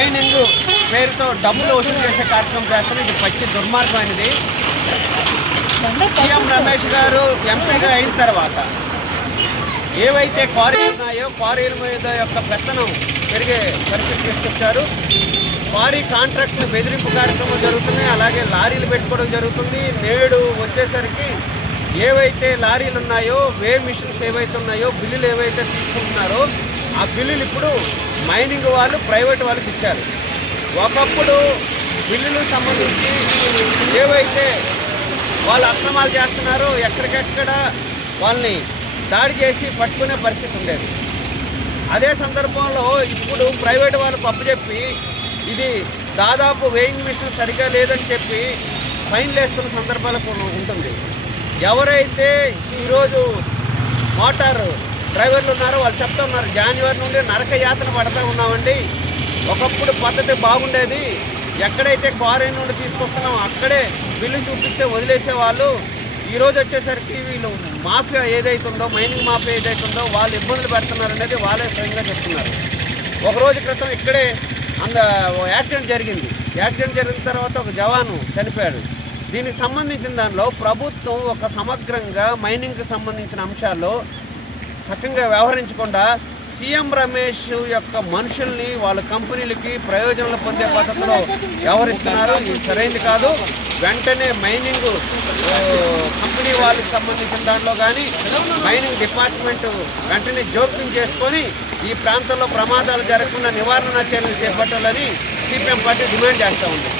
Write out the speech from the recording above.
Mining పేరుతో డబ్బులు వసూలు చేసే కార్యక్రమం చేస్తున్నారు. ఇది పచ్చి దుర్మార్గమైనది. సీఎం రమేష్ గారు ఎంపీగా అయిన తర్వాత ఏవైతే క్వారీలు ఉన్నాయో క్వారీల మీద యొక్క పెత్తనం పెరిగే పరిస్థితి తీసుకొచ్చారు. క్వారీ కాంట్రాక్ట్ని బెదిరింపు కార్యక్రమం జరుగుతున్నాయి. అలాగే లారీలు పెట్టుకోవడం జరుగుతుంది. నేడు వచ్చేసరికి ఏవైతే లారీలు ఉన్నాయో, వే మిషన్స్ ఏవైతే ఉన్నాయో, బిల్లులు ఏవైతే తీసుకుంటున్నారో ఆ బిల్లులు ఇప్పుడు మైనింగ్ వాళ్ళు ప్రైవేట్ వాళ్ళకి ఇచ్చారు. ఒకప్పుడు బిల్లులకు సంబంధించి ఏవైతే వాళ్ళు అక్రమాలు చేస్తున్నారో ఎక్కడికెక్కడ వాళ్ళని దాడి చేసి పట్టుకునే పరిస్థితి ఉండేది. అదే సందర్భంలో ఇప్పుడు ప్రైవేట్ వాళ్ళకు అప్పచెప్పి ఇది దాదాపు వేయింగ్ మిషన్ సరిగా లేదని చెప్పి ఫైన్లు వేస్తున్న సందర్భాలు ఉంటుంది. ఎవరైతే ఈరోజు మోటార్ డ్రైవర్లు ఉన్నారో వాళ్ళు చెప్తా ఉన్నారు, జనవరి నుండి నరక యాతన పడుతూ ఉన్నామండి. ఒకప్పుడు పద్ధతి బాగుండేది. ఎక్కడైతే క్వారీ నుండి తీసుకొస్తున్నామో అక్కడే బిల్లు చూపిస్తే వదిలేసేవాళ్ళు. ఈరోజు వచ్చేసరికి వీళ్ళు మాఫియా ఏదైతుందో, మైనింగ్ మాఫియా ఏదైతుందో వాళ్ళు ఇబ్బందులు పెడుతున్నారు అనేది వాళ్ళే స్వయంగా చెప్తున్నారు. ఒకరోజు క్రితం ఇక్కడే యాక్సిడెంట్ జరిగింది. యాక్సిడెంట్ జరిగిన తర్వాత ఒక జవాను చనిపోయాడు. దీనికి సంబంధించిన దానిలో ప్రభుత్వం ఒక సమగ్రంగా మైనింగ్కి సంబంధించిన అంశాల్లో సక్రంగా వ్యవహరించకుండా సీఎం రమేష్ యొక్క మనుషుల్ని వాళ్ళ కంపెనీలకి ప్రయోజనాలు పొందే పద్ధతిలో వ్యవహరిస్తున్నారు. ఇది సరైనది కాదు. వెంటనే మైనింగ్ కంపెనీ వాళ్ళకి సంబంధించిన దాంట్లో కానీ మైనింగ్ డిపార్ట్మెంట్ వెంటనే జోక్యం చేసుకొని ఈ ప్రాంతంలో ప్రమాదాలు జరగకుండా నివారణ చర్యలు చేపట్టాలని సిపిఎం పార్టీ డిమాండ్ చేస్తూ ఉంది.